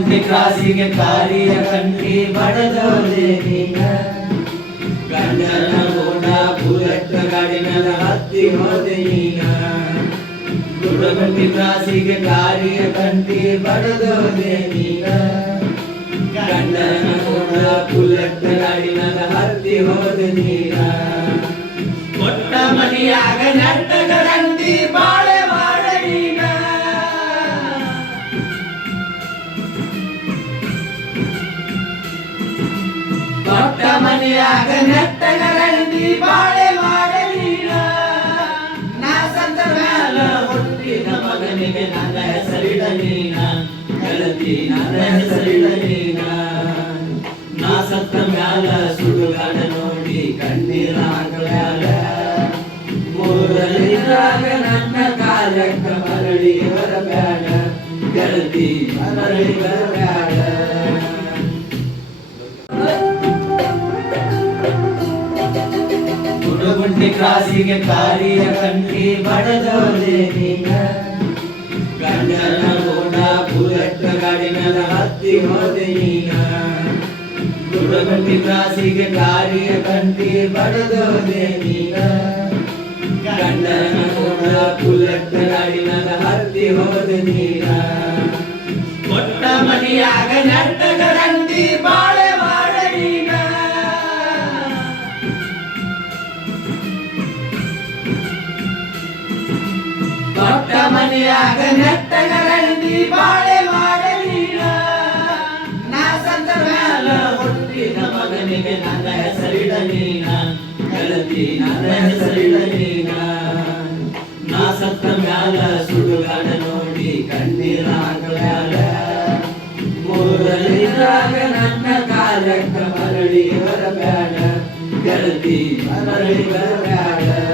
ಗುಂಡಿ ಕ್ರಾಸಿಗೆ ಕಾರಿಯ ಕಂಡಿ ಬಡದೋದೆ ನೀನ ಗಂಡನ ಓಡ ಬುಲೆಟ್ ಗಾಡಿ ಮೇಲೆ ಹತ್ತಿ ಹೋದೆ ನೀನ ಗುಂಡಿ ಕ್ರಾಸಿಗೆ ಕಾರಿಯ ಕಂಡಿ ಬಡದೋದೆ ನೀನ ಗಂಡನ ಓಡ ಬುಲೆಟ್ ಗಾಡಿ ಮೇಲೆ ಹತ್ತಿ ಹೋದೆ ನೀನ ಕೊಟ್ಟ ಮನೆಯಾಗ ನೆಟ್ಟಗರಂತಿ ಬಾಳೆ ಮಾಡ ನೀನ ಕೊಟ್ಟ ಮನೆಯಾಗ ನೆಟ್ಟಗರಂತಿ ಬಾಳೆ ಮಾಡ ನೀನ ನಾ ಸತ್ತ ಮ್ಯಾಲ ಹುಟ್ಟಿದ ಮಗನಿಗೆ ನನ್ನ ಹೆಸರಿಡ ನೀನ ಗೆಳತಿ ನನ್ನ ಹೆಸರಿಡ ನೀನ ನಾ ಸತ್ತ ಮ್ಯಾಲ ಸುಡುಗಾಡ ನೋಡಿ ಕಣ್ಣೀರ ಹಾಕಲಾಗ ಮೂರಲಿದ್ದಾಗ ನನ್ನ ಕಾಲಕ್ಕ ಮರಳಿ ಬರಬೇಡ ಗೆಳತಿ ಮರಳಿ ಬರಬೇಡ ಗುಂಡಿ ಕ್ರಾಸಿಗೆ ಕಾರಿಯ ಕಂಡಿ ಬಡದೋದೆ ನೀನ ಗಂಡನ ಓಡ ಬುಲೆಟ್ ಗಾಡಿ ಮೇಲೆ ಹತ್ತಿ ಹೋದೆ ನೀನ ಗುಂಡಿ ಕ್ರಾಸಿಗೆ ಕಾರಿಯ ಕಂಡಿ ಬಡದೋದೆ ನೀನ ಗಂಡನ ಓಡ ಬುಲೆಟ್ ಗಾಡಿ ಮೇಲೆ ಹತ್ತಿ ಹೋದೆ ನೀನ ಕೊಟ್ಟ ಮನೆಯಾಗ ನೆಟ್ಟಗರಂತಿ ಬಾಳೆ ಮಾಡ ನೀನ ಕೊಟ್ಟ ಮನೆಯಾಗ ನೆಟ್ಟಗರಂತಿ ಬಾಳೆ ಮಾಡ ನೀನ ನಾ ಸತ್ತ ಮ್ಯಾಲ ಹುಟ್ಟಿದ ಮಗನಿಗೆ ನನ್ನ ಹೆಸರಿಡ ನೀನ ಗೆಳತಿ ನನ್ನ ಹೆಸರಿಡ ನೀನ ನಾ ಸತ್ತ ಮ್ಯಾಲ ಸುಡುಗಾಡ ನೋಡಿ ಕಣ್ಣೀರ ಹಾಕಲಾಗ ಮೂರಲಿದ್ದಾಗ ನನ್ನ ಕಾಲಕ್ಕ ಮರಳಿ ಬರಬೇಡ ಗೆಳತಿ ಮರಳಿ ಬರಬೇಡ